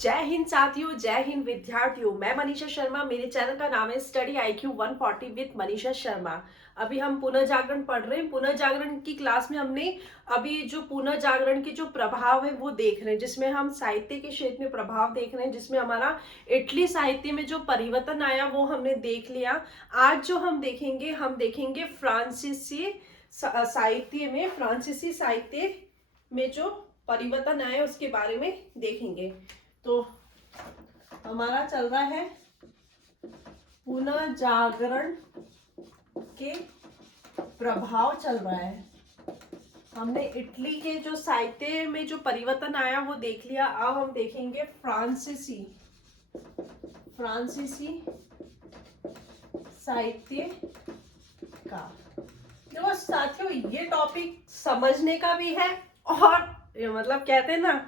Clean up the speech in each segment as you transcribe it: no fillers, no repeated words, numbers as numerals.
जय हिंद साथियों, जय हिंद विद्यार्थियों। मैं मनीषा शर्मा। मेरे चैनल का नाम है study IQ 140 with Manisha Sharma. अभी हम पुनर्जागरण पढ़ रहे हैं। पुनर्जागरण की क्लास में हमने अभी जो पुनर्जागरण के जो प्रभाव है वो देख रहे हैं, जिसमें हम साहित्य के क्षेत्र में प्रभाव देख रहे हैं, जिसमें हमारा इटली साहित्य में जो परिवर्तन आया वो हमने देख लिया। आज जो हम देखेंगे फ्रांसीसी साहित्य में जो परिवर्तन आया उसके बारे में देखेंगे। तो हमारा चल रहा है पुनर्जागरण के प्रभाव चल रहा है। हमने इटली के जो साहित्य में जो परिवर्तन आया वो देख लिया। अब हम देखेंगे फ्रांसीसी साहित्य का। देखो साथियों, ये टॉपिक समझने का भी है और मतलब कहते हैं ना,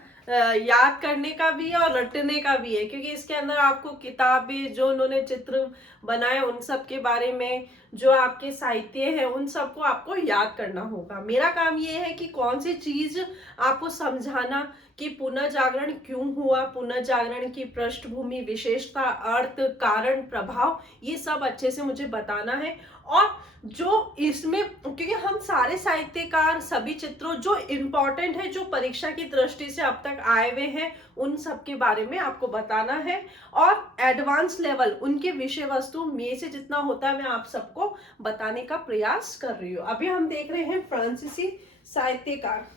याद करने का भी है और रटने का भी है, क्योंकि इसके अंदर आपको किताबें जो उन्होंने चित्र बनाए उन सब के बारे में, जो आपके साहित्य है उन सबको आपको याद करना होगा। मेरा काम ये है कि कौन सी चीज आपको समझाना कि पुनर्जागरण क्यों हुआ, पुनर्जागरण की पृष्ठभूमि, विशेषता, अर्थ, कारण, प्रभाव, ये सब अच्छे से मुझे बताना है। और जो इसमें, क्योंकि हम सारे साहित्यकार, सभी चित्रों जो इम्पोर्टेंट है, जो परीक्षा की दृष्टि से अब तक आए हुए हैं, उन सब के बारे में आपको बताना है। और एडवांस लेवल उनके विषय वस्तु में से जितना होता है मैं आप सबको बताने का प्रयास कर रही हूँ। अभी हम देख रहे हैं फ्रांसीसी साहित्यकार।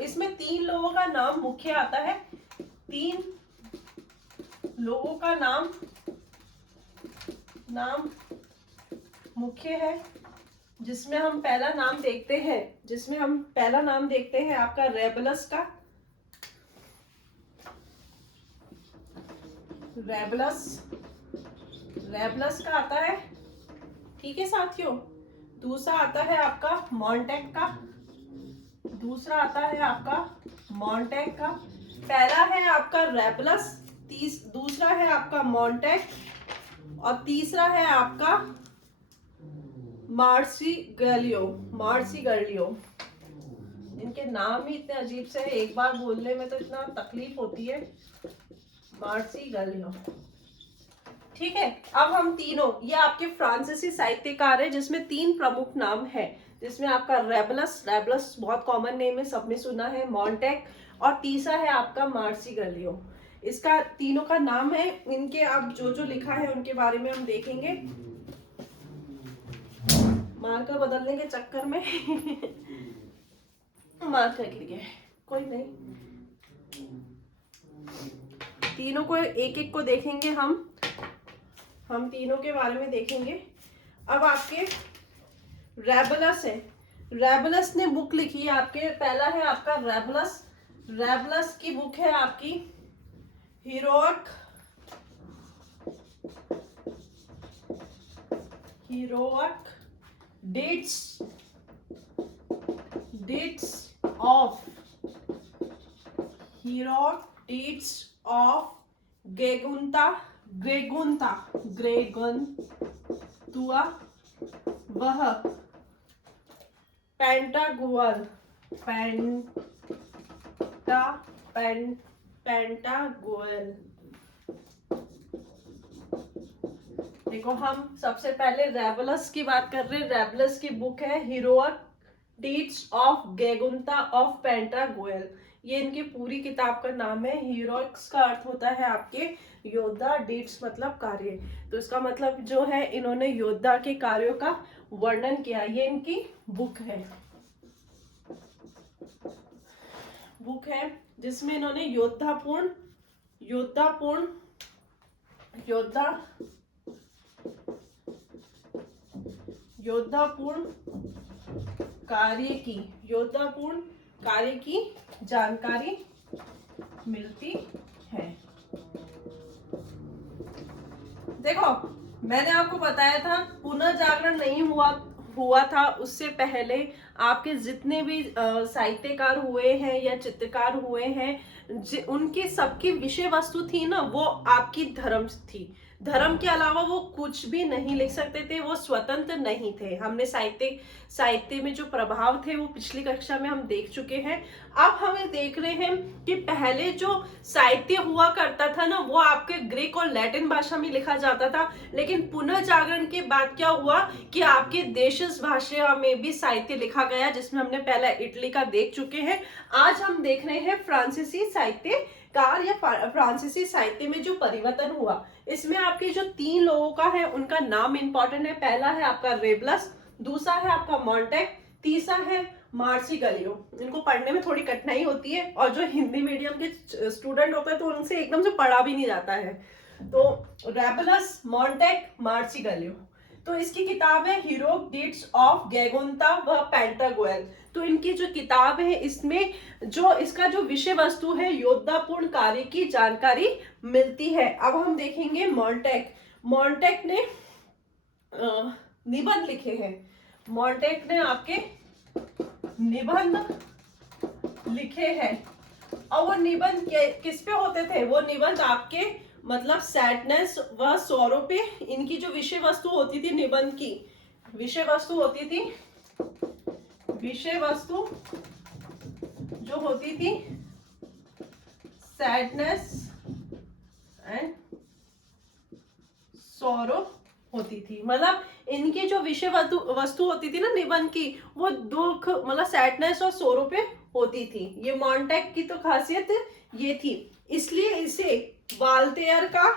इसमें 3 लोगों का नाम मुख्य आता है। 3 लोगों का नाम मुख्य है, जिसमें हम पहला नाम देखते हैं आपका रेबलस का। रेबलस का आता है, ठीक है साथियों। दूसरा आता है आपका मॉन्टेक का। पहला है आपका रेबलस, दूसरा है आपका मॉन्टेक और तीसरा है आपका मार्सी गर्लियो। इनके नाम ही इतने अजीब से है, एक बार बोलने में तो इतना तकलीफ होती है। मार्सी गर्लियो, ठीक है। अब हम तीनों, ये आपके फ्रांसीसी साहित्यकार है जिसमें 3 प्रमुख नाम है, जिसमें आपका रेबलस बहुत कॉमन नेम है, सबने सुना है, मॉन्टेक और तीसरा है आपका मार्सी गर्लियो। इसका तीनों का नाम है। इनके अब जो जो लिखा है उनके बारे में हम देखेंगे। मार्कर बदलने के चक्कर में मार्कर गिर गए, कोई नहीं। तीनों को एक एक को देखेंगे हम तीनों के बारे में देखेंगे। अब आपके रेबलस ने बुक लिखी है आपके। पहला है आपका रेबलस की बुक है आपकी हीरोइक डीड्स ऑफ ग्रेगुंतुआ, वह पेंटागुअल। देखो, हम सबसे पहले रेबलस की बात कर रहे हैं। रेबलस की बुक है हीरोइक डीड्स ऑफ गेगुंता ऑफ पेंटागुएल। ये इनकी पूरी किताब का नाम है। हीरोइक्स का अर्थ होता है आपके योद्धा, डीड्स मतलब कार्य। तो इसका मतलब जो है, इन्होंने योद्धा के कार्यों का वर्णन किया। ये इनकी बुक है जिसमें इन्होंने योद्धापूर्ण कार्य की जानकारी मिलती है। देखो, मैंने आपको बताया था पुनर्जागरण नहीं हुआ था, उससे पहले आपके जितने भी साहित्यकार हुए हैं या चित्रकार हुए हैं, उनकी सबकी विषय वस्तु थी ना, वो आपकी धर्म थी। धर्म के अलावा वो कुछ भी नहीं लिख सकते थे, वो स्वतंत्र नहीं थे। हमने साहित्य में जो प्रभाव थे वो पिछली कक्षा में हम देख चुके हैं। अब हमें देख रहे हैं कि पहले जो साहित्य हुआ करता था ना, वो आपके ग्रीक और लैटिन भाषा में लिखा जाता था, लेकिन पुनः जागरण के बाद क्या हुआ कि आपके देशज भाषा में भी साहित्य लिखा गया, जिसमें हमने पहला इटली का देख चुके हैं। आज हम देख रहे हैं फ्रांसीसी साहित्यकार या फ्रांसीसी साहित्य में जो परिवर्तन हुआ। इसमें आपके जो 3 लोगों का है उनका नाम इंपॉर्टेंट है। पहला है आपका रेबलस, दूसरा है आपका मॉन्टेक, तीसरा है मार्सिगलियो। इनको पढ़ने में थोड़ी कठिनाई होती है और जो हिंदी मीडियम के स्टूडेंट होते हैं तो उनसे एकदम से पढ़ा भी नहीं जाता है। तो रेबलस, मॉन्टेक, मार्सिगलियो। तो इसकी किताब है हीरोडिट्स ऑफ गेगोंता व पेंटागोएल। तो इनकी जो किताब है इसमें जो इसका जो विषय वस्तु है योद्धापूर्ण कार्य की जानकारी मिलती है। अब हम देखेंगे मॉन्टेक ने निबंध लिखे हैं। मॉन्टेक ने आपके निबंध लिखे हैं और वो निबंध किस पे होते थे? वो निबंध आपके मतलब सैडनेस व सौरो पे। इनकी जो विषय वस्तु होती थी निबंध की, विषय वस्तु जो होती थी सैडनेस एंड सौरो होती थी। मतलब इनकी जो विषय वस्तु होती थी ना निबंध की, वो दुख मतलब सैडनेस और सोरो पे होती थी। ये मॉन्टेक की तो खासियत ये थी, इसलिए इसे वाल्तेयर का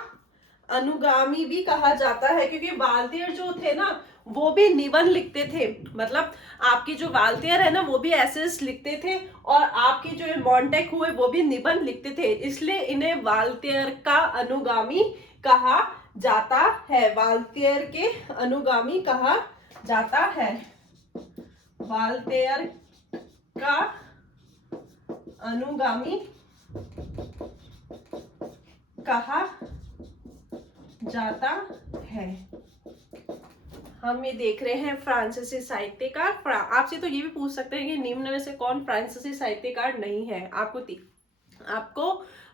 अनुगामी भी कहा जाता है, क्योंकि वाल्तेयर जो थे ना वो भी निबंध लिखते थे। मतलब आपके जो वाल्तेयर है ना वो भी एसेस लिखते थे और आपके जो मॉन्टेक हुए वो भी निबंध लिखते थे, इसलिए इन्हें वाल्तेयर का अनुगामी कहा जाता है। वाल्तेयर के अनुगामी कहा जाता है। वाल्तेयर का अनुगामी कहा जाता है। हम ये देख रहे हैं फ्रांसीसी साहित्यकार। आपसे तो ये भी पूछ सकते हैं कि निम्न में से कौन फ्रांसीसी साहित्यकार नहीं है। आपको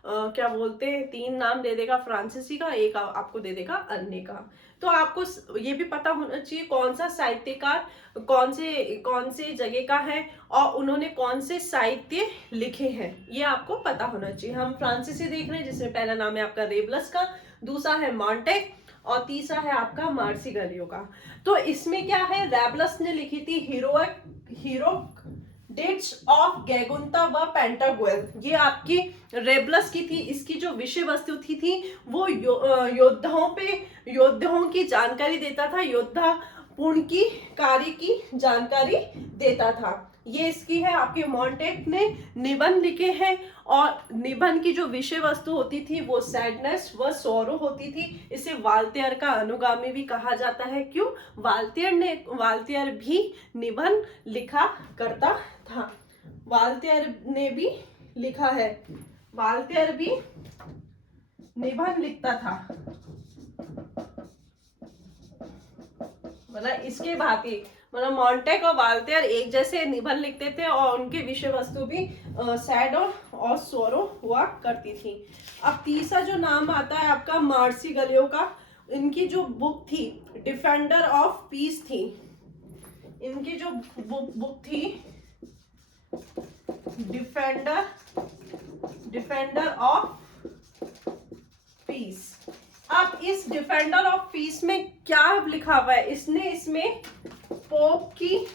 क्या बोलते हैं 3 नाम दे देगा फ्रांसीसी का, एक आपको दे देगा अन्य का। तो आपको ये भी पता होना चाहिए कौन सा साहित्यकार कौन से जगह का है और उन्होंने कौन से साहित्य लिखे हैं, ये आपको पता होना चाहिए। हम फ्रांसीसी देख रहे हैं जिसमें पहला नाम है आपका रेबलस का, दूसरा है मॉन्टेक और तीसरा है आपका मार्सिगलियो का। तो इसमें क्या है, रेबलस ने लिखी थी हीरोडिट्स ऑफ गेगुंता व पेंटागोएल। ये आपकी रेबलस की थी। इसकी जो विषय वस्तु थी वो योद्धाओं की जानकारी देता था, योद्धा पूर्ण की कार्य की जानकारी देता था। ये इसकी है। आपके मॉन्टेक ने निबंध लिखे हैं और निबंध की जो विषय वस्तु होती थी वो सैडनेस व सौरो होती थी। इसे वाल्तेयर का अनुगामी भी कहा जाता है। क्यों? वाल्तेयर भी निबंध लिखा करता था। वाल्तेयर ने भी लिखा है, वाल्तेयर भी निबंध लिखता था। मतलब इसके भांति मतलब मॉन्टेक और वाल्तेयर एक जैसे निबंध लिखते थे और उनके विषय वस्तु भी सैड और सोरो हुआ करती थी। अब तीसरा जो नाम आता है आपका मार्सिगलियो का। इनकी जो बुक थी डिफेंडर ऑफ पीस थी। इनकी जो बुक थी डिफेंडर ऑफ पीस। अब इस डिफेंडर ऑफ पीस में क्या लिखा हुआ है? इसमें पोप की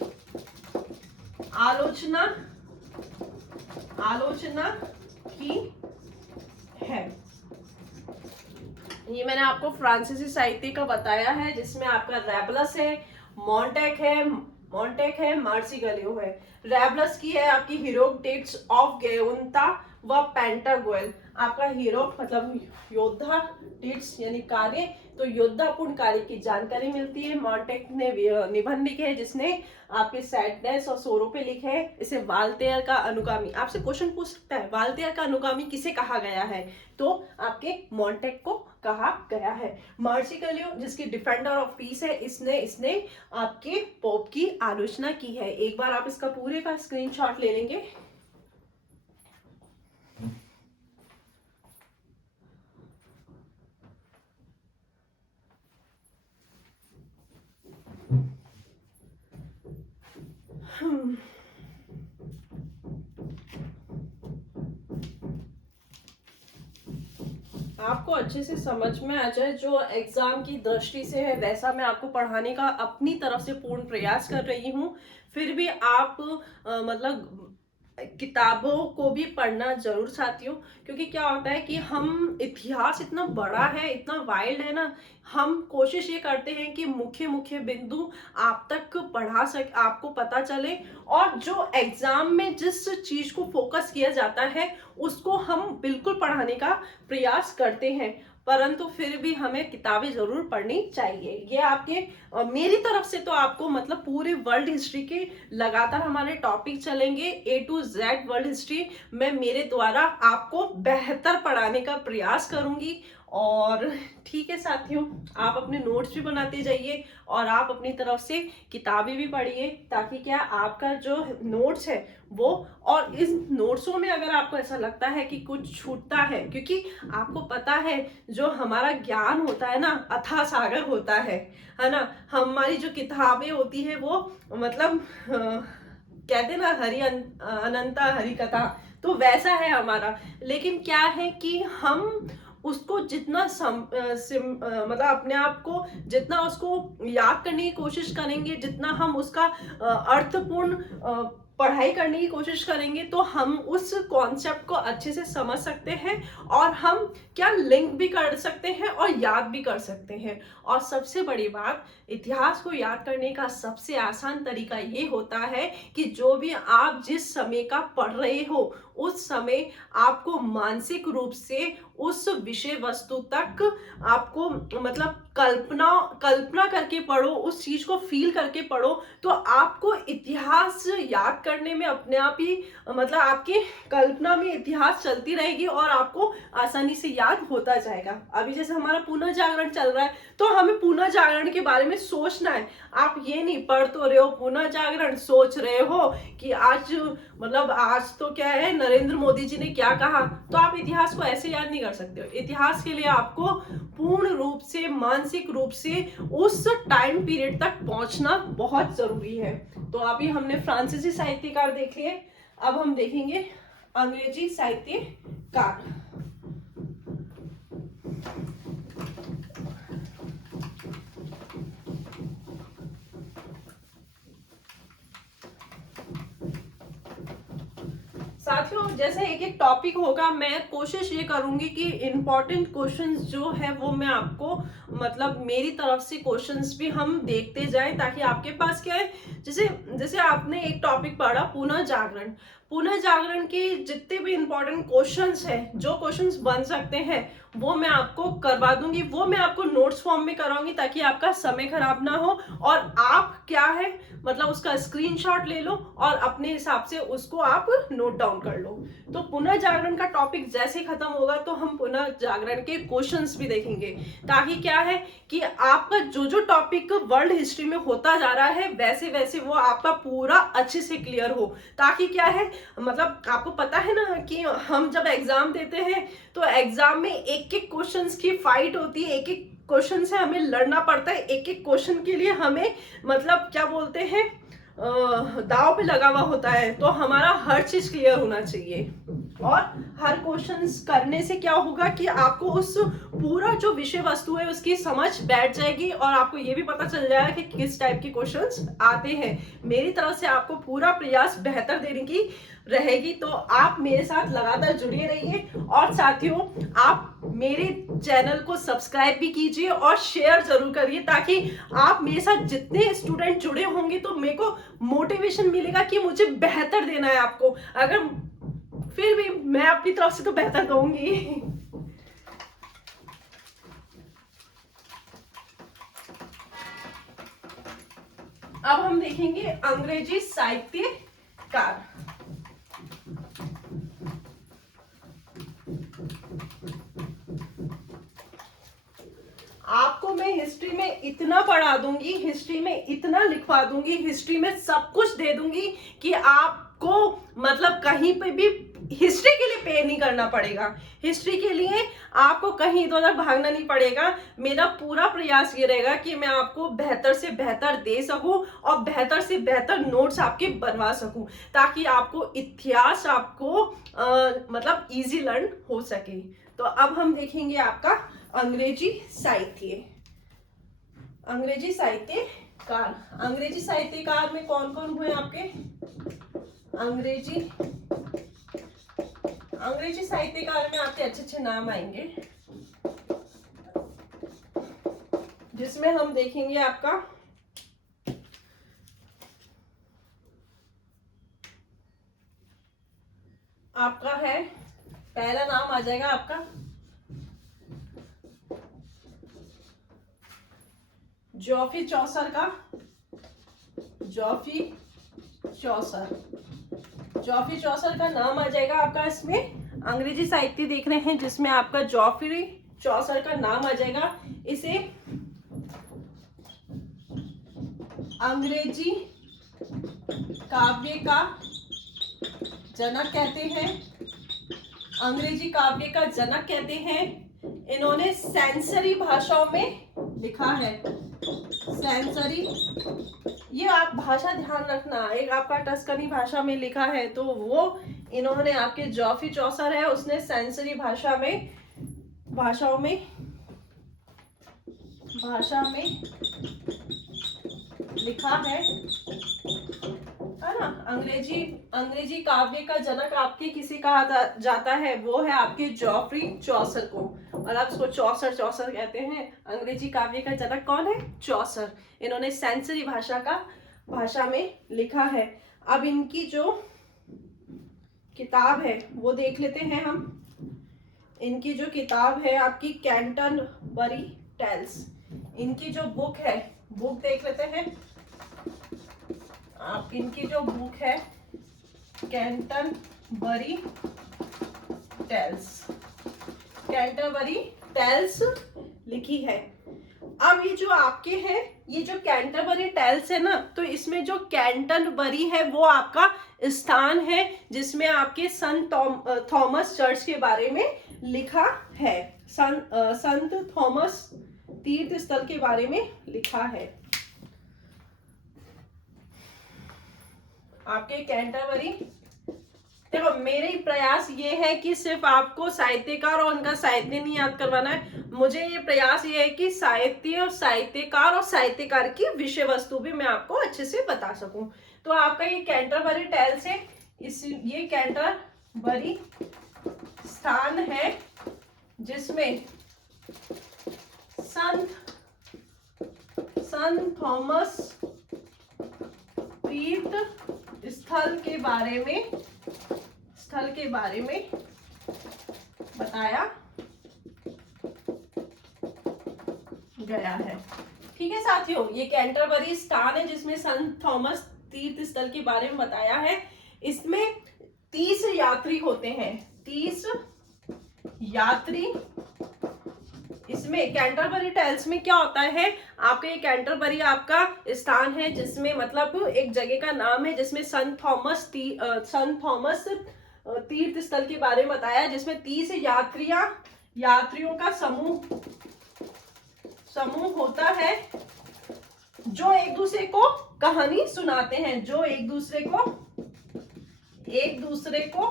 आलोचना की है। ये मैंने आपको फ्रांसीसी साहित्य का बताया है, जिसमें आपका रेबलस है, मॉन्टेक है, मार्सिगलियो है। रेबलस की है आपकी हीरोडिट्स ऑफ गेगुंता व पेंटागोएल। आपका हीरो मतलब योद्धा, डिट्स यानी कार्य, तो योद्धापूर्ण कार्य की जानकारी मिलती है। मॉन्टेक ने निबंध लिखे हैं जिसने आपके सैडनेस और सोरो पे लिखे हैं। इसे वाल्तेयर का अनुगामी, आपसे क्वेश्चन पूछ सकता है वाल्तेयर का अनुगामी किसे कहा गया है, तो आपके मॉन्टेक को कहा गया है। मार्सिगलियो जिसकी डिफेंडर ऑफ पीस है, इसने आपके पोप की आलोचना की है। एक बार आप इसका पूरे का स्क्रीनशॉट ले लेंगे। हम्म, आपको अच्छे से समझ में आ जाए, जो एग्जाम की दृष्टि से है वैसा मैं आपको पढ़ाने का अपनी तरफ से पूर्ण प्रयास कर रही हूँ। फिर भी आप मतलब किताबों को भी पढ़ना जरूर साथियों, क्योंकि क्या होता है कि हम इतिहास इतना बड़ा है, इतना वाइल्ड है ना, हम कोशिश ये करते हैं कि मुख्य मुख्य बिंदु आप तक पढ़ा सक आपको पता चले, और जो एग्जाम में जिस चीज को फोकस किया जाता है उसको हम बिल्कुल पढ़ाने का प्रयास करते हैं। परंतु फिर भी हमें किताबें जरूर पढ़नी चाहिए। ये आपके मेरी तरफ से तो आपको मतलब पूरे वर्ल्ड हिस्ट्री के लगातार हमारे टॉपिक चलेंगे, A to Z world history मैं मेरे द्वारा आपको बेहतर पढ़ाने का प्रयास करूंगी। और ठीक है साथियों, आप अपने नोट्स भी बनाते जाइए और आप अपनी तरफ से किताबें भी पढ़िए, ताकि क्या आपका जो नोट्स है वो, और इस नोट्सों में अगर आपको ऐसा लगता है कि कुछ छूटता है, क्योंकि आपको पता है जो हमारा ज्ञान होता है ना, अथाह सागर होता है ना। हमारी जो किताबें होती है वो मतलब कहते ना हरि अनंता हरि कथा, तो वैसा है हमारा। लेकिन क्या है कि हम उसको जितना मतलब अपने आप को जितना उसको याद करने की कोशिश करेंगे, जितना हम उसका अर्थपूर्ण पढ़ाई करने की कोशिश करेंगे, तो हम उस कॉन्सेप्ट को अच्छे से समझ सकते हैं, और हम क्या लिंक भी कर सकते हैं और याद भी कर सकते हैं। और सबसे बड़ी बात, इतिहास को याद करने का सबसे आसान तरीका ये होता है कि जो भी आप जिस समय का पढ़ रहे हो उस समय आपको मानसिक रूप से उस विषय वस्तु तक आपको मतलब कल्पना करके पढ़ो, उस चीज को फील करके पढ़ो, तो आपको इतिहास याद करने में अपने आप ही मतलब आपकी कल्पना में इतिहास चलती रहेगी और आपको आसानी से याद होता जाएगा। अभी जैसे हमारा पुनः जागरण चल रहा है, तो हमें पुनः जागरण के बारे में सोचना है। आप ये नहीं पढ़ तो रहे हो पुनः जागरण, सोच रहे हो कि आज मतलब आज तो क्या है नरेंद्र मोदी जी ने क्या कहा, तो आप इतिहास को ऐसे याद नहीं कर सकते हो। इतिहास के लिए आपको पूर्ण रूप से मानसिक रूप से उस टाइम पीरियड तक पहुंचना बहुत जरूरी है। तो अभी हमने फ्रांसीसी साहित्यकार देख लिए, अब हम देखेंगे अंग्रेजी साहित्यकार। साथियों जैसे एक एक टॉपिक होगा, मैं कोशिश ये करूंगी कि इंपॉर्टेंट क्वेश्चंस जो है वो मैं आपको मतलब मेरी तरफ से क्वेश्चंस भी हम देखते जाएं, ताकि आपके पास क्या है, जैसे जैसे आपने एक टॉपिक पढ़ा पुनः जागरण, पुनः जागरण के जितने भी इंपॉर्टेंट क्वेश्चंस हैं, जो क्वेश्चंस बन सकते हैं वो मैं आपको करवा दूंगी, वो मैं आपको नोट्स फॉर्म में कराऊंगी, ताकि आपका समय खराब ना हो, और आप क्या है मतलब उसका स्क्रीनशॉट ले लो और अपने हिसाब से उसको आप नोट डाउन कर लो। तो पुनः जागरण का टॉपिक जैसे खत्म होगा तो हम पुनः जागरण के क्वेश्चंस भी देखेंगे, ताकि क्या है कि आपका जो जो टॉपिक वर्ल्ड हिस्ट्री में होता जा रहा है वैसे वैसे वो आपका पूरा अच्छे से क्लियर हो। ताकि क्या है मतलब आपको पता है ना कि हम जब एग्जाम देते हैं तो एग्जाम में एक एक क्वेश्चंस की फाइट होती है, एक एक क्वेश्चन से हमें लड़ना पड़ता है, एक एक क्वेश्चन के लिए हमें मतलब क्या बोलते हैं दाव पे लगा हुआ होता है। तो हमारा हर चीज क्लियर होना चाहिए, और हर क्वेश्चन करने से क्या होगा कि आपको उस पूरा जो विषय वस्तु है उसकी समझ बैठ जाएगी, और आपको ये भी पता चल जाएगा कि किस टाइप के क्वेश्चंस आते हैं। मेरी तरफ से आपको पूरा प्रयास बेहतर देने की रहेगी, तो आप मेरे साथ लगातार जुड़े रहिए। और साथियों आप मेरे चैनल को सब्सक्राइब भी कीजिए और शेयर जरूर करिए, ताकि आप मेरे साथ जितने स्टूडेंट जुड़े होंगे तो मेरे को मोटिवेशन मिलेगा कि मुझे बेहतर देना है आपको। अगर फिर भी मैं अपनी तरफ से तो बेहतर दूंगी। अब हम देखेंगे अंग्रेजी साहित्यकार। आपको मैं हिस्ट्री में इतना पढ़ा दूंगी, हिस्ट्री में इतना लिखवा दूंगी, हिस्ट्री में सब कुछ दे दूंगी कि आपको मतलब कहीं पे भी हिस्ट्री के लिए पे नहीं करना पड़ेगा। हिस्ट्री के लिए आपको कहीं इधर उधर भागना नहीं पड़ेगा। मेरा पूरा प्रयास ये रहेगा कि मैं आपको बेहतर से बेहतर दे सकूं और बेहतर से बेहतर नोट्स आपके बनवा सकूं, ताकि आपको इतिहास आपको मतलब इजी लर्न हो सके। तो अब हम देखेंगे आपका अंग्रेजी साहित्य। अंग्रेजी साहित्यकार, अंग्रेजी साहित्यकार में कौन कौन हुए आपके? अंग्रेजी साहित्यकार में आपके अच्छे अच्छे नाम आएंगे, जिसमें हम देखेंगे आपका है, पहला नाम आ जाएगा आपका जॉफी चौसर का। जॉफी चौसर का नाम आ जाएगा आपका। इसमें अंग्रेजी साहित्य देख रहे हैं जिसमें आपका जॉफरी चौसर का नाम आ जाएगा। इसे अंग्रेजी काव्य का जनक कहते हैं। अंग्रेजी काव्य का जनक कहते हैं। इन्होंने सेंसरी भाषाओं में लिखा है। सेंसरी, ये आप भाषा ध्यान रखना, एक आपका टस्कनी भाषा में लिखा है, तो वो इन्होंने आपके जॉफी चौसर है, उसने सेंसरी भाषा में लिखा है ना। अंग्रेजी काव्य का जनक आपके किसे कहा जाता है? वो है आपके जॉफरी चौसर को, और आप उसको चौसर कहते हैं। अंग्रेजी काव्य का जनक कौन है? चौसर। इन्होंने सेंसरी भाषा में लिखा है। अब इनकी जो किताब है वो देख लेते हैं हम। इनकी जो किताब है आपकी कैंटरबरी टेल्स, इनकी जो बुक है, बुक देख लेते हैं आप। इनकी जो बुक है कैंटरबरी टेल्स लिखी है। अब ये जो आपके हैं, ये जो कैंटरबरी टेल्स है ना, तो इसमें जो कैंटरबरी है वो आपका स्थान है जिसमें आपके संत थॉमस चर्च के बारे में लिखा है। संत थॉमस तीर्थ स्थल के बारे में लिखा है। आपके कैंटरबरी, देखो मेरे प्रयास ये है कि सिर्फ आपको साहित्यकार और उनका साहित्य नहीं याद करवाना है। मुझे ये प्रयास ये है कि साहित्य और साहित्यकार और साहित्यकार की विषय वस्तु भी मैं आपको अच्छे से बता सकूं। तो आपका ये कैंटरबरी टेल्स है। ये कैंटरबरी स्थान है जिसमें संत थॉमस तीर्थ स्थल के बारे में बताया गया है। ठीक है साथियों, ये कैंटरबरी स्थान है जिसमें संत थॉमस तीर्थ स्थल के बारे में बताया है। इसमें 30 यात्री होते हैं, 30 यात्री। इसमें कैंटरबरी टेल्स में क्या होता है, आपका ये कैंटरबरी आपका स्थान है जिसमें मतलब एक जगह का नाम है जिसमें संत थॉमस तीर्थ स्थल के बारे में बताया, जिसमें 30 यात्रियों का समूह होता है जो एक दूसरे को कहानी सुनाते हैं, जो एक दूसरे को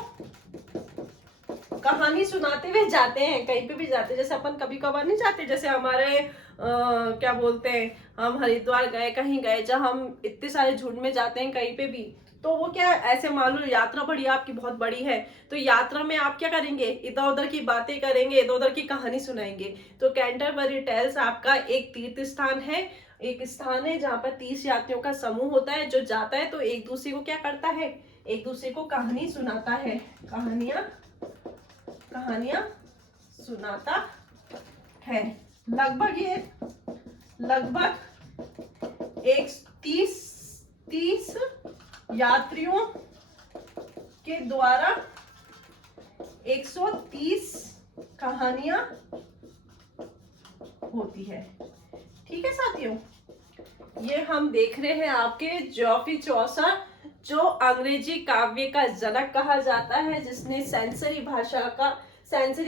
कहानी सुनाते हुए जाते हैं। कहीं पे भी जाते हैं, जैसे अपन कभी कभार नहीं जाते, जैसे हमारे क्या बोलते हैं, हम हरिद्वार गए, कहीं गए, जब हम इतने सारे झुंड में जाते हैं कहीं पे भी, तो वो क्या ऐसे मान लो यात्रा बड़ी आपकी बहुत बड़ी है, तो यात्रा में आप क्या करेंगे, इधर उधर की बातें करेंगे, इधर उधर की कहानी सुनाएंगे। तो कैंटरबरी टेल्स आपका एक तीर्थ स्थान है, एक स्थान है जहाँ पर 30 यात्रियों का समूह होता है जो जाता है, तो एक दूसरे को क्या करता है, एक दूसरे को कहानी सुनाता है, कहानियां सुनाता है। लगभग 30 यात्रियों के द्वारा 130 कहानियां होती है। ठीक है साथियों, ये हम देख रहे हैं आपके जॉफी चौसर जो अंग्रेजी काव्य का जनक कहा जाता है, जिसने सेंसरी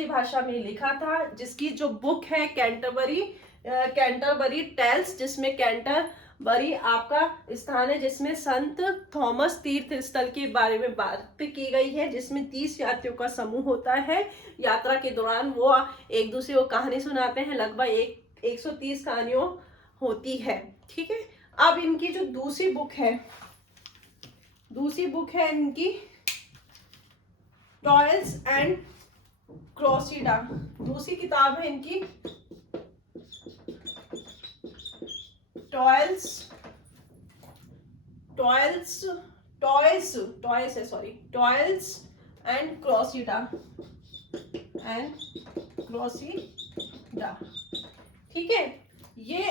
भाषा में लिखा था, जिसकी जो बुक है कैंटरबरी टेल्स, जिसमें कैंटरबरी आपका स्थान है, जिसमें संत थॉमस तीर्थ स्थल के बारे में बात की गई है, जिसमें 30 यात्रियों का समूह होता है। यात्रा के दौरान वो एक दूसरे को कहानी सुनाते हैं। लगभग 130 कहानियों होती है। ठीक है, अब इनकी जो दूसरी बुक है इनकी टॉयल्स एंड क्रोसिडा। दूसरी किताब है इनकी टॉयल्स एंड क्रोसिडा। ठीक है, ये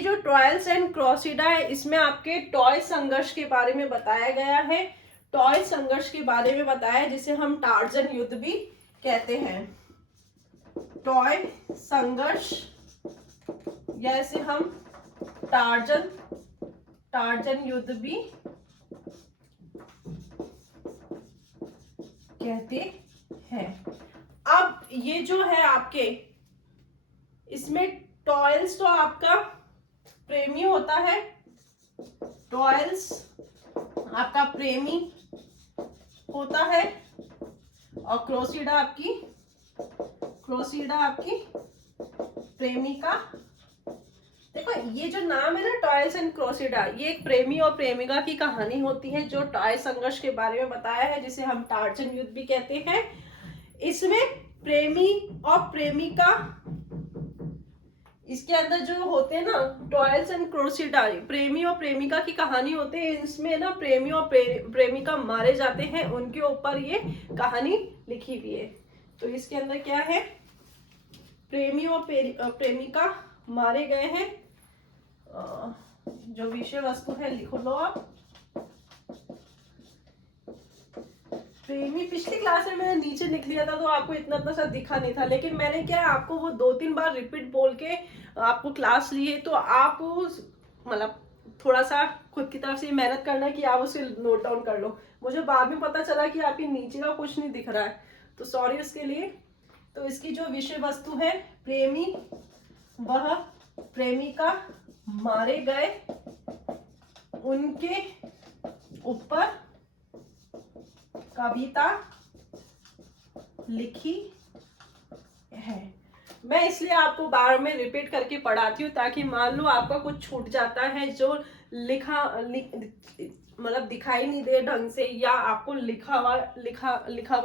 जो ट्रायल्स एंड क्रोसिडा है, इसमें आपके टॉय संघर्ष के बारे में बताया गया है। टॉय संघर्ष के बारे में बताया है, जिसे हम टार्जन युद्ध भी कहते हैं। टॉय संघर्ष, या इसे हम टार्जन युद्ध भी कहते हैं। अब ये जो है आपके, इसमें टॉयल्स तो आपका प्रेमी होता है, टॉयल्स आपका प्रेमी होता है, और क्रोसिडा आपकी प्रेमिका। देखो ये जो नाम है ना, टॉयल्स एंड क्रोसिडा, ये एक प्रेमी और प्रेमिका की कहानी होती है, जो टॉय संघर्ष के बारे में बताया है, जिसे हम टार्जन युद्ध भी कहते हैं। इसमें प्रेमी और प्रेमिका, इसके अंदर जो होते हैं ना टॉयल्स एंड क्रोसिडा, प्रेमी और प्रेमिका की कहानी होते हैं। इसमें ना प्रेमी और प्रेमिका मारे जाते हैं, उनके ऊपर ये कहानी लिखी हुई है। तो इसके अंदर क्या है, प्रेमी और प्रेमिका मारे गए हैं। जो विषय वस्तु है लिख लो आप। प्रेमी पिछली क्लास में मैंने नीचे लिख लिया था, तो आपको इतना सा दिखा नहीं था, लेकिन मैंने क्या आपको वो 2-3 बार रिपीट बोल के आपको क्लास ली है, तो आप मतलब थोड़ा सा खुद की तरफ से मेहनत करना है कि आप उसे नोट डाउन कर लो। मुझे बाद में पता चला कि आपके नीचे का कुछ नहीं दिख रहा है, तो सॉरी उसके लिए। तो इसकी जो विषय वस्तु है, प्रेमी वह प्रेमिका मारे गए, उनके ऊपर कविता लिखी है। मैं इसलिए आपको बार में रिपीट करके पढ़ाती हूँ, ताकि मान लो आपका कुछ छूट जाता है, जो मतलब दिखाई नहीं दे ढंग से, या आपको लिखा हुआ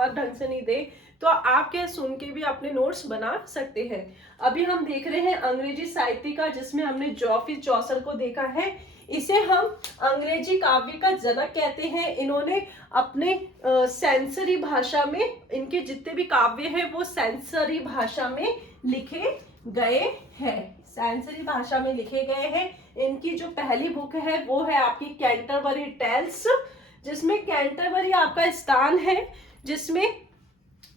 ढंग से नहीं दे, तो आप क्या सुन के भी अपने नोट्स बना सकते हैं। अभी हम देख रहे हैं अंग्रेजी साहित्य का, जिसमें हमने जॉफरी चौसर को देखा है। इसे हम अंग्रेजी काव्य का जनक कहते हैं। इन्होंने अपने सेंसरी भाषा में, इनके जितने भी काव्य हैं वो सेंसरी भाषा में लिखे गए हैं, सेंसरी भाषा में लिखे गए हैं। इनकी जो पहली बुक है वो है आपकी कैंटरबरी टेल्स, जिसमें कैंटरबरी आपका स्थान है, जिसमें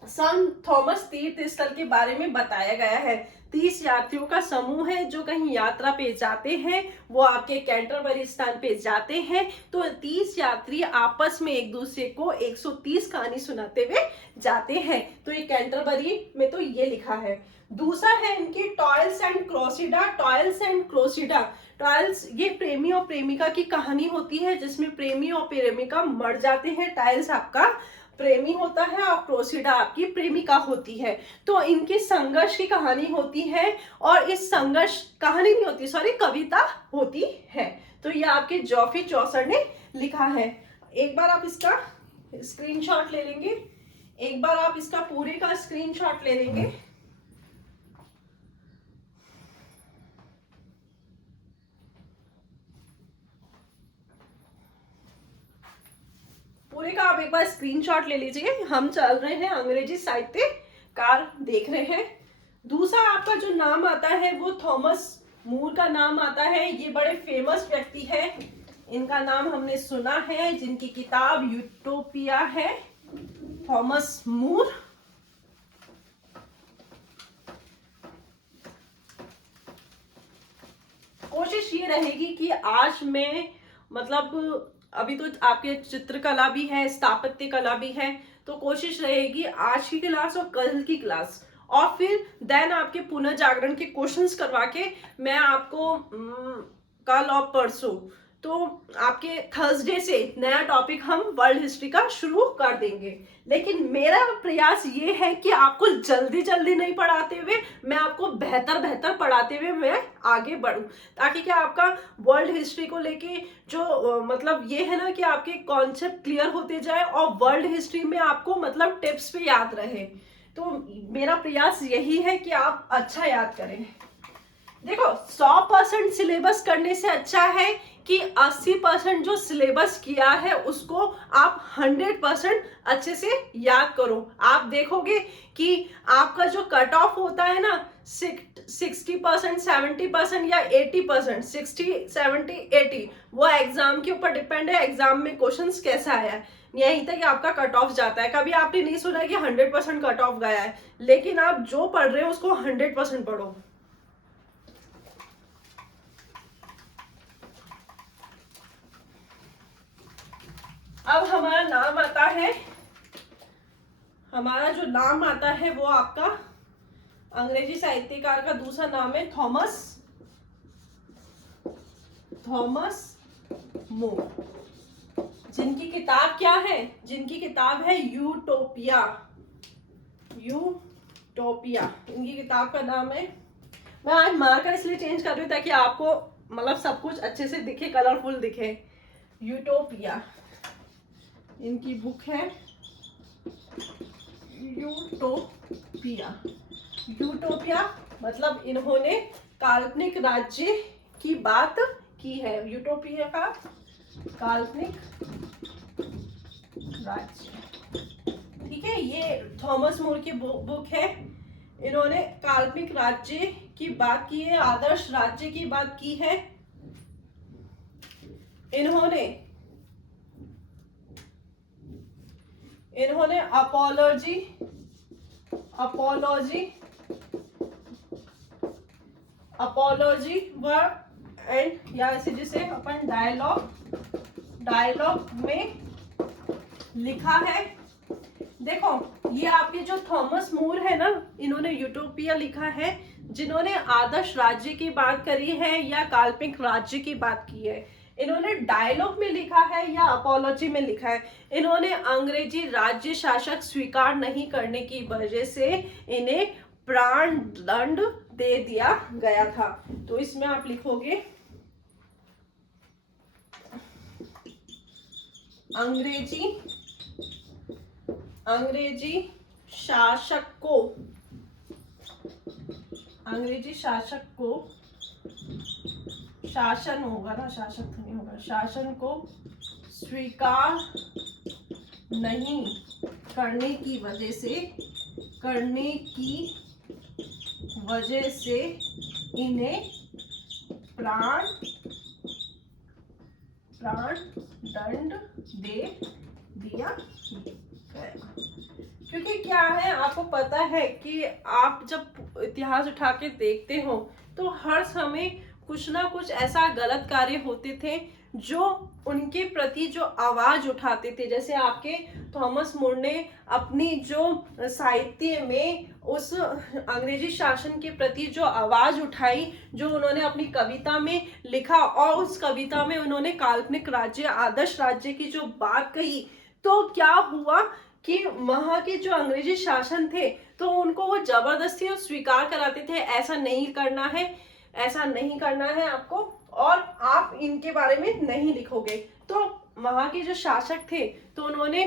संत थॉमस तीर्थ स्थल के बारे में बताया गया है। 30 यात्रियों का समूह है, जो कहीं यात्रा पे जाते हैं, वो आपके कैंटरबरी स्थान पे जाते हैं। तो 30 यात्री आपस में एक दूसरे को 130 कहानी सुनाते हुए जाते हैं। तो ये कैंटरबरी में तो ये लिखा है। दूसरा है इनकी टॉयल्स एंड क्रोसिडा। टॉयल्स ये प्रेमी और प्रेमिका की कहानी होती है, जिसमें प्रेमी और प्रेमिका मर जाते हैं। टाइल्स आपका प्रेमी होता है और क्रोसिडा आपकी प्रेमिका होती है। तो इनकी संघर्ष की कहानी होती है, और इस संघर्ष कहानी नहीं होती, सॉरी कविता होती है। तो ये आपके जॉफरी चौसर ने लिखा है। एक बार आप इसका स्क्रीनशॉट ले लेंगे, एक बार आप इसका पूरे का स्क्रीनशॉट ले लेंगे। पूरे का आप एक बार स्क्रीनशॉट ले लीजिए। हम चल रहे हैं अंग्रेजी साहित्यकार देख रहे हैं। दूसरा आपका जो नाम आता है वो थॉमस मूर का नाम आता है। ये बड़े फेमस व्यक्ति है, इनका नाम हमने सुना है, जिनकी किताब यूटोपिया है, थॉमस मूर। कोशिश ये रहेगी कि आज मैं मतलब अभी तो आपके चित्रकला भी है, स्थापत्य कला भी है, तो कोशिश रहेगी आज की क्लास और कल की क्लास और फिर देन आपके पुनर्जागरण के क्वेश्चंस करवा के मैं आपको कल और परसों तो आपके थर्सडे से नया टॉपिक हम वर्ल्ड हिस्ट्री का शुरू कर देंगे। लेकिन मेरा प्रयास ये है कि आपको जल्दी जल्दी नहीं पढ़ाते हुए मैं आपको बेहतर बेहतर पढ़ाते हुए मैं आगे बढ़ूं, ताकि क्या आपका वर्ल्ड हिस्ट्री को लेके जो मतलब ये है ना कि आपके कॉन्सेप्ट क्लियर होते जाए और वर्ल्ड हिस्ट्री में आपको मतलब टिप्स पे याद रहे। तो मेरा प्रयास यही है कि आप अच्छा याद करें। देखो 100% सिलेबस करने से अच्छा है कि 80% जो सिलेबस किया है उसको आप 100% अच्छे से याद करो। आप देखोगे कि आपका जो कट ऑफ होता है ना 60%, 70% या 80%, 60, 70, 80 वो एग्जाम के ऊपर डिपेंड है, एग्जाम में क्वेश्चंस कैसा आया है यहीं तक आपका कट ऑफ जाता है। कभी आपने नहीं सुना कि 100% कट ऑफ गया है, लेकिन आप जो पढ़ रहे हो उसको 100% पढ़ो। अब हमारा नाम आता है, हमारा जो नाम आता है वो आपका अंग्रेजी साहित्यकार का दूसरा नाम है थॉमस मोर, जिनकी किताब क्या है, जिनकी किताब है यूटोपिया। इनकी किताब का नाम है, मैं आज मार्कर इसलिए चेंज कर रही हूँ ताकि आपको मतलब सब कुछ अच्छे से दिखे, कलरफुल दिखे। यूटोपिया इनकी बुक है, यूटोपिया मतलब इन्होंने काल्पनिक राज्य की बात की है। यूटोपिया का काल्पनिक राज्य, ठीक है, ये थॉमस मोर की बुक है। इन्होंने काल्पनिक राज्य की बात की है, आदर्श राज्य की बात की है। इन्होंने अपोलॉजी व एंड या जिसे अपन डायलॉग में लिखा है। देखो ये आपके जो थॉमस मोर है ना, इन्होंने यूटोपिया लिखा है, जिन्होंने आदर्श राज्य की बात करी है या काल्पनिक राज्य की बात की है। इन्होंने डायलॉग में लिखा है या अपोलॉजी में लिखा है। इन्होंने अंग्रेजी राज्य शासक स्वीकार नहीं करने की वजह से इन्हें प्राण दंड दे दिया गया था। तो इसमें आप लिखोगे अंग्रेजी शासक को शासन होगा ना, शासक तो नहीं होगा, शासन को स्वीकार नहीं करने की वजह से इन्हें प्राण दंड दे दिया गया। क्योंकि क्या है, आपको पता है कि आप जब इतिहास उठा के देखते हो तो हर समय कुछ ना कुछ ऐसा गलत कार्य होते थे जो उनके प्रति जो आवाज उठाते थे। जैसे आपके थॉमस मोर ने अपनी जो साहित्य में उस अंग्रेजी शासन के प्रति जो आवाज उठाई, जो उन्होंने अपनी कविता में लिखा, और उस कविता में उन्होंने काल्पनिक राज्य, आदर्श राज्य की जो बात कही, तो क्या हुआ कि वहां के जो अंग्रेजी शासन थे तो उनको वो जबरदस्ती स्वीकार कराते थे, ऐसा नहीं करना है आपको, और आप इनके बारे में नहीं लिखोगे। तो वहां के जो शासक थे तो उन्होंने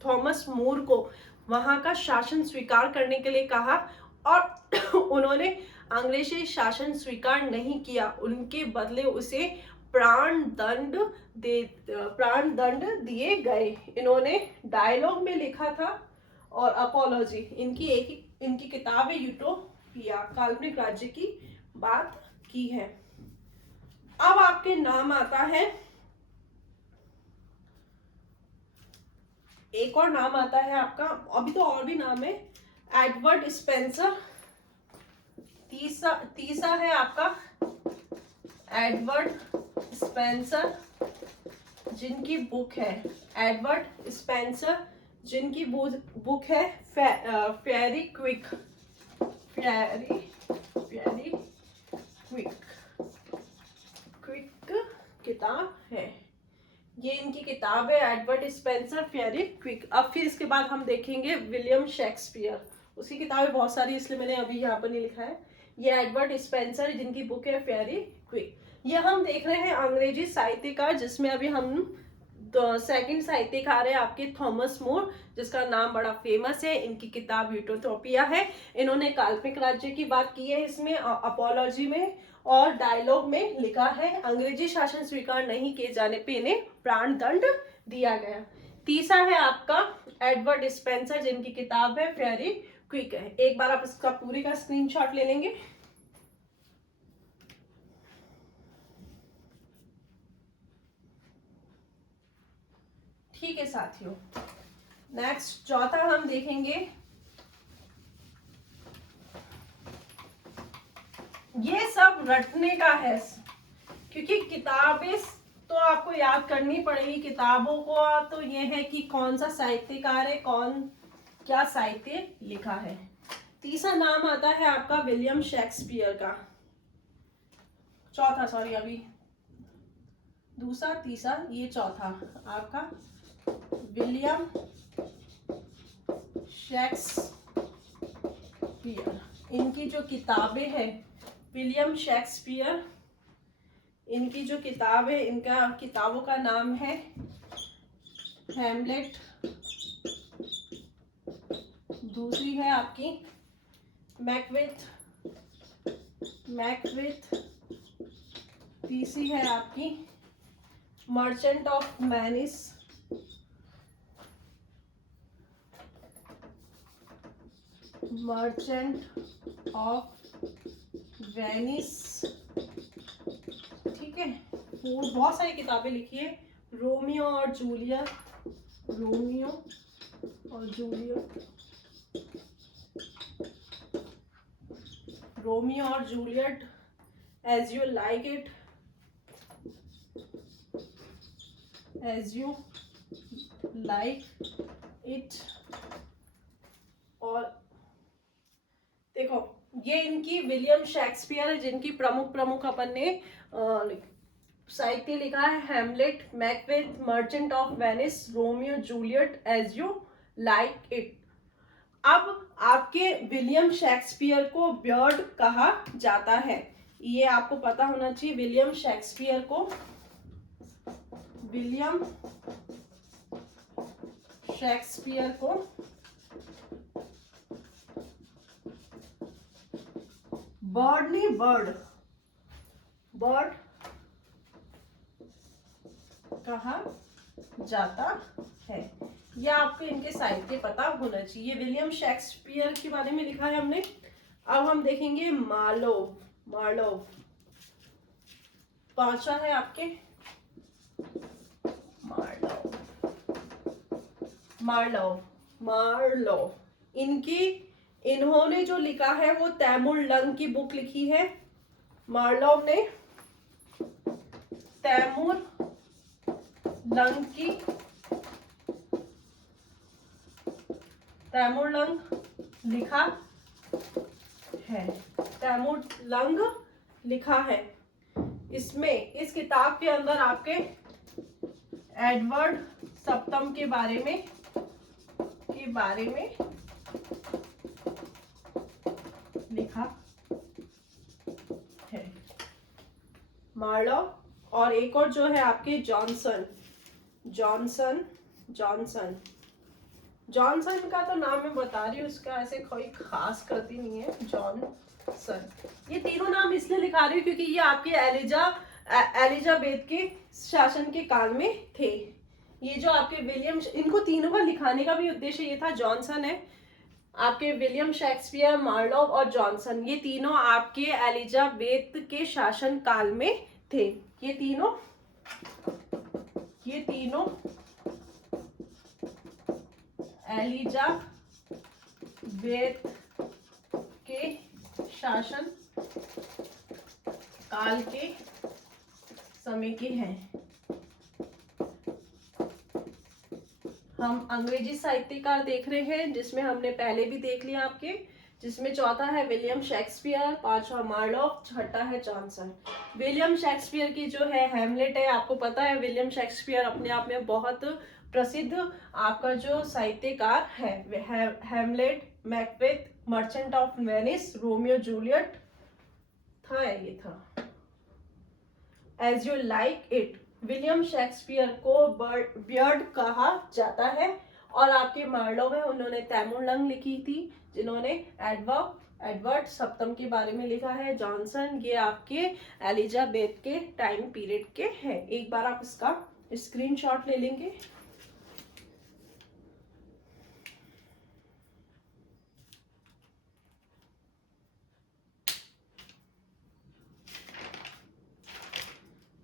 थॉमस मोर को वहां का शासन स्वीकार करने के लिए कहा, और उन्होंने अंग्रेजी शासन स्वीकार नहीं किया, उनके बदले उसे प्राण दंड दिए गए। इन्होंने डायलॉग में लिखा था और अपोलॉजी, इनकी किताब है यूटोपिया, काल्पनिक राज्य की बात की है। अब आपके नाम आता है, एक और नाम आता है आपका, अभी तो और भी नाम है, एडवर्ड स्पेंसर। तीसरा है आपका एडवर्ड स्पेंसर, जिनकी बुक है एडवर्ड स्पेंसर, जिनकी बुक है फेयरी क्विक, फेयरी क्विक किताब है। ये इनकी किताब है एडवर्ड स्पेंसर फेयरी क्विक। अब फिर इसके बाद हम देखेंगे विलियम शेक्सपियर, उसकी किताबें बहुत सारी इसलिए मैंने अभी यहाँ पर नहीं लिखा है। ये एडवर्ड स्पेंसर जिनकी बुक है फेयरी क्विक। ये हम देख रहे हैं अंग्रेजी साहित्यकार, जिसमें अभी हम सेकंड साहित्यकार है आपके थॉमस मोर, जिसका नाम बड़ा फेमस है। इनकी किताब यूटोपिया है। इन्होंने काल्पनिक राज्य की बात की है इसमें, अपोलॉजी में और डायलॉग में लिखा है अंग्रेजी शासन स्वीकार नहीं किए जाने पे इन्हें प्राण दंड दिया गया। तीसरा है आपका एडवर्ड स्पेंसर, जिनकी किताब है फेयरी क्विक है। एक बार आप इसका पूरी का स्क्रीनशॉट ले लेंगे। ठीक है साथियों, नेक्स्ट चौथा हम देखेंगे, ये सब रटने का है क्योंकि किताबें तो आपको याद करनी पड़ेगी किताबों को। तो ये है कि कौन सा साहित्यकार है, कौन क्या साहित्य लिखा है। तीसरा नाम आता है आपका विलियम शेक्सपियर का, चौथा सॉरी अभी दूसरा तीसरा ये चौथा आपका विलियम शेक्सपियर। इनकी जो किताबें हैं विलियम शेक्सपियर, इनकी जो किताब है, इनका किताबों का नाम है हैमलेट, दूसरी है आपकी मैकबेथ, तीसरी है आपकी मर्चेंट ऑफ वेनिस, ठीक है। वो बहुत सारी किताबें लिखी है। रोमियो और Juliet, as you like it, और देखो ये इनकी विलियम शेक्सपियर है, जिनकी प्रमुख अपन ने साहित्य लिखा है Hamlet, Macbeth, Merchant of Venice, Romeo Juliet, as you like it. अब आपके विलियम शेक्सपियर को बर्ड कहा जाता है, ये आपको पता होना चाहिए। विलियम शेक्सपियर को बर्ड कहा जाता है। यह आपको इनके साहित्य पता होना चाहिए। विलियम शेक्सपियर के बारे में लिखा है हमने। अब हम देखेंगे मार्लोव, पांचवा है आपके मार्लोव। इन्होंने जो लिखा है वो तैमूर लंग की बुक लिखी है। मार्लोव ने तैमूर लंग लिखा है। इसमें इस किताब के अंदर आपके एडवर्ड सप्तम के बारे में लिखा है। मार्लोव और एक और जो है आपके जॉनसन का तो नाम मैं बता रही हूँ, उसका ऐसे कोई खास कृति नहीं है। जॉनसन, ये तीनों नाम इसलिए लिखा रही हूँ क्योंकि ये आपके एलिजाबेथ के शासन के काल में थे। ये जो आपके विलियम, इनको तीनों का लिखाने का भी उद्देश्य ये था। जॉनसन है आपके, विलियम शेक्सपियर, मार्लोव और जॉनसन, ये तीनों आपके एलिजाबेथ के शासन काल में थे। ये तीनों एलिजाबेथ के शासन काल के समय के हैं। हम अंग्रेजी साहित्यकार देख रहे हैं, जिसमें हमने पहले भी देख लिया आपके, जिसमें चौथा है विलियम शेक्सपियर, पांचवा मार्लोव, छठा है जॉनसन। विलियम शेक्सपियर की जो है हैमलेट है, आपको पता है विलियम शेक्सपियर अपने आप में बहुत प्रसिद्ध आपका जो साहित्यकार है। Hamlet, Macbeth, Merchant of Venice, Romeo Juliet था, ये था as you like it. William Shakespeare को बियर्ड कहा जाता है। और आपके मार्लोव है, उन्होंने तैमूरलंग लिखी थी, जिन्होंने एडवर्ड सप्तम के बारे में लिखा है। जॉनसन ये आपके एलिजाबेथ के टाइम पीरियड के हैं। एक बार आप इसका स्क्रीनशॉट ले लेंगे।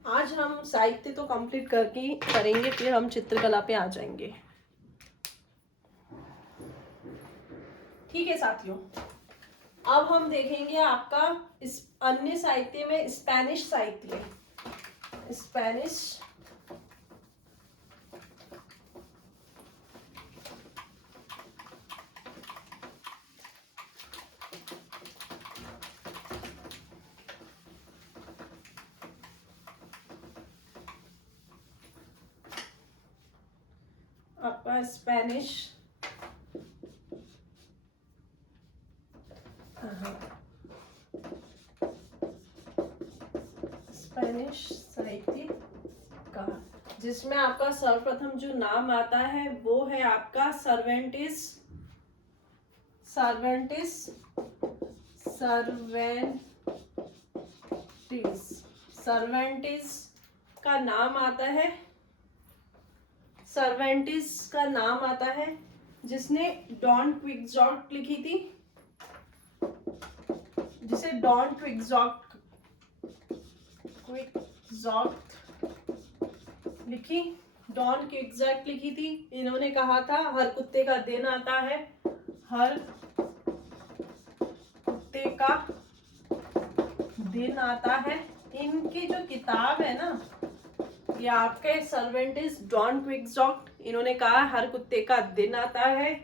आज हम साहित्य तो कंप्लीट करके करेंगे, फिर हम चित्रकला पे आ जाएंगे। ठीक है साथियों, अब हम देखेंगे आपका इस अन्य साहित्य में स्पेनिश साहित्य। स्पेनिश आपका स्पेनिश स्पेनिश साहित्य का, जिसमें आपका सर्वप्रथम जो नाम आता है वो है आपका सर्वेंटिस का नाम आता है। सर्वेंटिस का नाम आता है, जिसने डॉन क्विक्सॉट लिखी थी, जिसे डॉन क्विक्सॉट लिखी, डॉन क्विक्सॉट लिखी थी। इन्होंने कहा था हर कुत्ते का दिन आता है, हर कुत्ते का दिन आता है। इनकी जो किताब है ना, ये आपके सर्वेंटिस डॉन क्विक्सॉट, इन्होंने कहा हर कुत्ते का दिन आता है,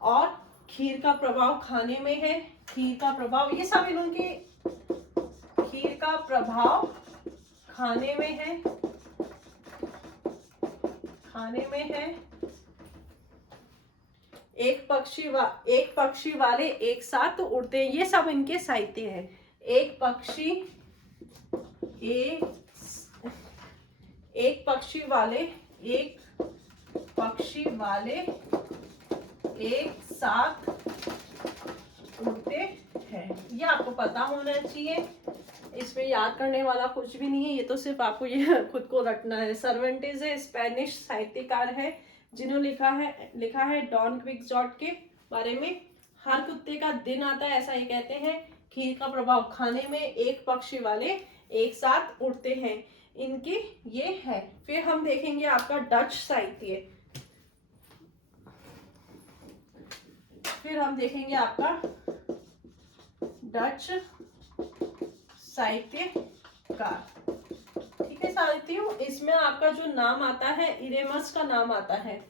और खीर का प्रभाव खाने में है। खीर का प्रभाव, ये सब इनके खीर का प्रभाव खाने में है, एक पक्षी वाले एक साथ उड़ते हैं, ये सब इनके साहित्य हैं। एक पक्षी वाले एक साथ उड़ते हैं, ये आपको पता होना चाहिए। इसमें याद करने वाला कुछ भी नहीं है, ये तो सिर्फ आपको ये खुद को रटना है। सर्वेंटिस है, स्पेनिश साहित्यकार है, जिन्होंने लिखा है डॉन क्विक्सॉट के बारे में। हर कुत्ते का दिन आता है, ऐसा ये कहते हैं। खीर का प्रभाव खाने में, एक पक्षी वाले एक साथ उड़ते हैं, इनके ये है। फिर हम देखेंगे आपका डच साहित्य। फिर हम देखेंगे आपका डच साहित्यकार। ठीक है साथियों, इसमें आपका जो नाम आता है, इरेमस का नाम आता है।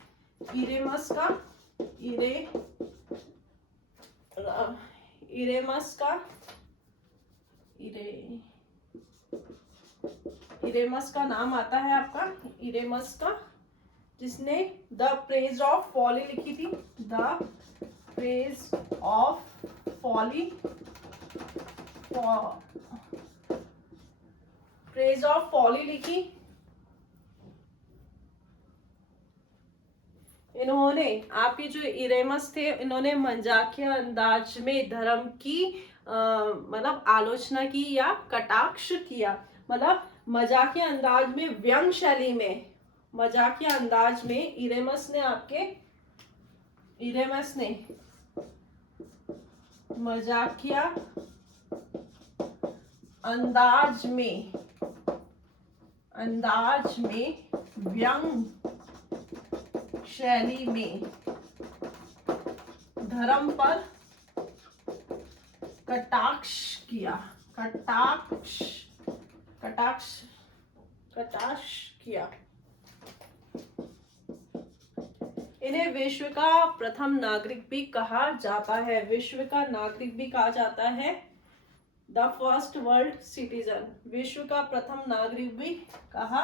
इरेमस का नाम आता है आपका, इरेमस का, जिसने द प्रेज ऑफ फॉली लिखी थी। द प्रेज ऑफ फॉली लिखी। इन्होंने, आपके जो इरेमस थे, इन्होंने मजाकिया अंदाज में धर्म की मतलब आलोचना की या कटाक्ष किया। मतलब मजाकिया अंदाज में, व्यंग शैली में, मजाकिया अंदाज में इरेमस ने मजाकिया अंदाज में व्यंग शैली में धर्म पर कटाक्ष किया। इन्हें विश्व का प्रथम नागरिक भी कहा जाता है, विश्व का नागरिक भी कहा जाता है, द फर्स्ट वर्ल्ड सिटीजन, विश्व का प्रथम नागरिक भी कहा,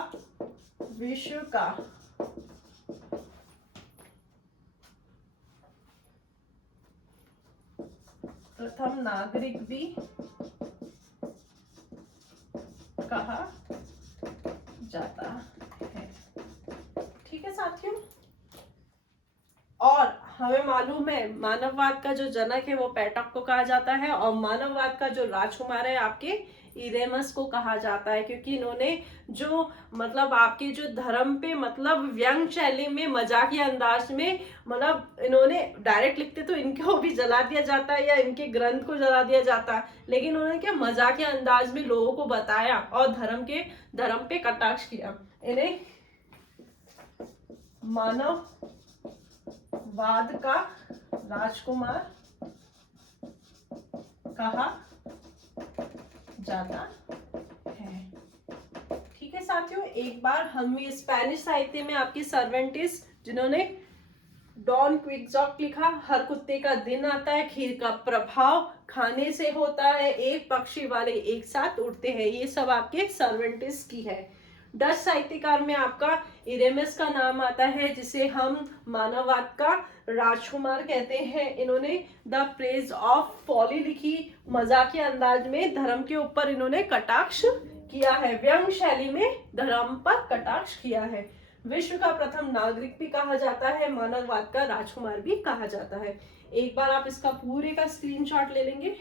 विश्व का प्रथम नागरिक भी कहा जाता है। ठीक है साथियों, और हमें मालूम है मानववाद का जो जनक है वो पेटक को कहा जाता है, और मानववाद का जो राजकुमार है आपके इरेमस को कहा जाता है, क्योंकि इन्होंने जो मतलब आपके जो धर्म पे मतलब व्यंग शैली में मजाकिया अंदाज में मतलब इन्होंने डायरेक्ट लिखते तो इनको भी जला दिया जाता है या इनके ग्रंथ को जला दिया जाता, लेकिन उन्होंने क्या मजाकिया अंदाज में लोगों को बताया और धर्म पे कटाक्ष किया। इन्हें मानववाद का राजकुमार कहा जाता है। ठीक है साथियों, एक बार हम स्पेनिश साहित्य में आपकी सर्वेंटिस जिन्होंने डॉन क्विक्सॉट लिखा, हर कुत्ते का दिन आता है, खीर का प्रभाव खाने से होता है, एक पक्षी वाले एक साथ उड़ते हैं, ये सब आपके सर्वेंटिस की है। डच साहित्यकार में आपका इरेमस का नाम आता है, जिसे हम मानववाद का राजकुमार कहते हैं। इन्होंने द प्रेज ऑफ फॉली लिखी, मजाकिया अंदाज में धर्म के ऊपर इन्होंने कटाक्ष किया है, व्यंग शैली में धर्म पर कटाक्ष किया है। विश्व का प्रथम नागरिक भी कहा जाता है, मानववाद का राजकुमार भी कहा जाता है। एक बार आप इसका पूरे का स्क्रीनशॉट ले लेंगे।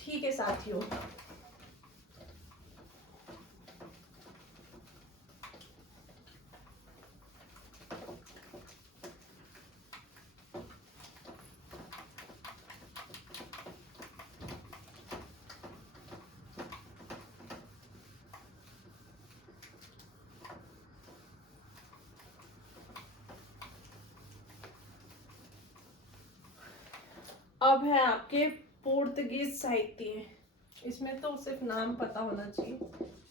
ठीक है साथियों, अब है आपके पुर्तगीज साहित्य। इसमें तो सिर्फ नाम पता होना चाहिए,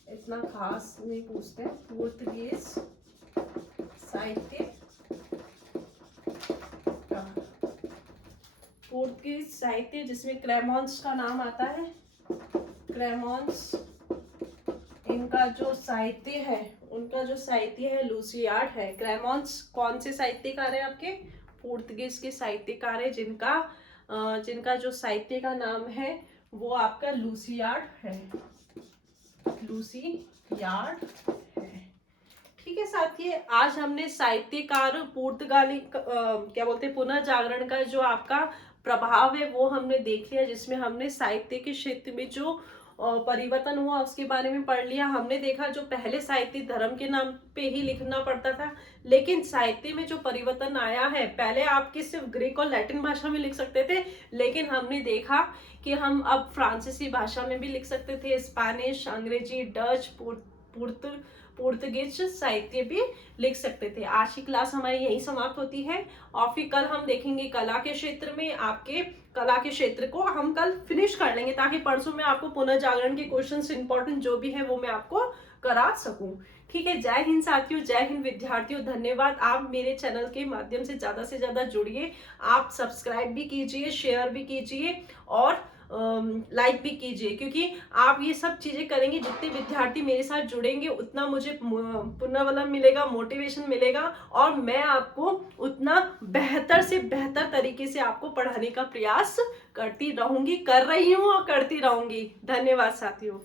इतना खास नहीं पूछते। पुर्तगीज साहित्य का, पुर्तगीज साहित्य जिसमें क्रेमोन्स का नाम आता है, क्रेमोन्स इनका जो साहित्य है, उनका जो साहित्य है लूसियाड है। क्रेमोन्स कौन से साहित्यकार है आपके? पुर्तगीज के साहित्यकार है, जिनका जो साहित्य का नाम है वो आपका लूसियाड है, लूसियाड है। ठीक है साथी, आज हमने साहित्यकार पुर्तगाली क्या बोलते हैं पुनर्जागरण का जो आपका प्रभाव है वो हमने देख लिया, जिसमें हमने साहित्य के क्षेत्र में जो परिवर्तन हुआ उसके बारे में पढ़ लिया। हमने देखा जो पहले साहित्य धर्म के नाम पे ही लिखना पड़ता था, लेकिन साहित्य में जो परिवर्तन आया है, पहले आपके सिर्फ ग्रीक और लैटिन भाषा में लिख सकते थे, लेकिन हमने देखा कि हम अब फ्रांसीसी भाषा में भी लिख सकते थे, स्पेनिश, अंग्रेजी, डच, पुर्तगीज साहित्य भी लिख सकते थे। आज की क्लास हमारी यही समाप्त होती है, और फिर कल हम देखेंगे कला के क्षेत्र में, आपके कला के क्षेत्र को हम कल फिनिश कर लेंगे, ताकि परसों में आपको पुनर्जागरण के क्वेश्चंस इंपॉर्टेंट जो भी है वो मैं आपको करा सकूं। ठीक है, जय हिंद साथियों, जय हिंद विद्यार्थियों, धन्यवाद। आप मेरे चैनल के माध्यम से ज्यादा जुड़िए, आप सब्सक्राइब भी कीजिए, शेयर भी कीजिए और लाइक भी कीजिए, क्योंकि आप ये सब चीजें करेंगे, जितने विद्यार्थी मेरे साथ जुड़ेंगे उतना मुझे पुनर्बलम मिलेगा, मोटिवेशन मिलेगा, और मैं आपको उतना बेहतर से बेहतर तरीके से आपको पढ़ाने का प्रयास करती रहूंगी, कर रही हूँ और करती रहूंगी। धन्यवाद साथियों।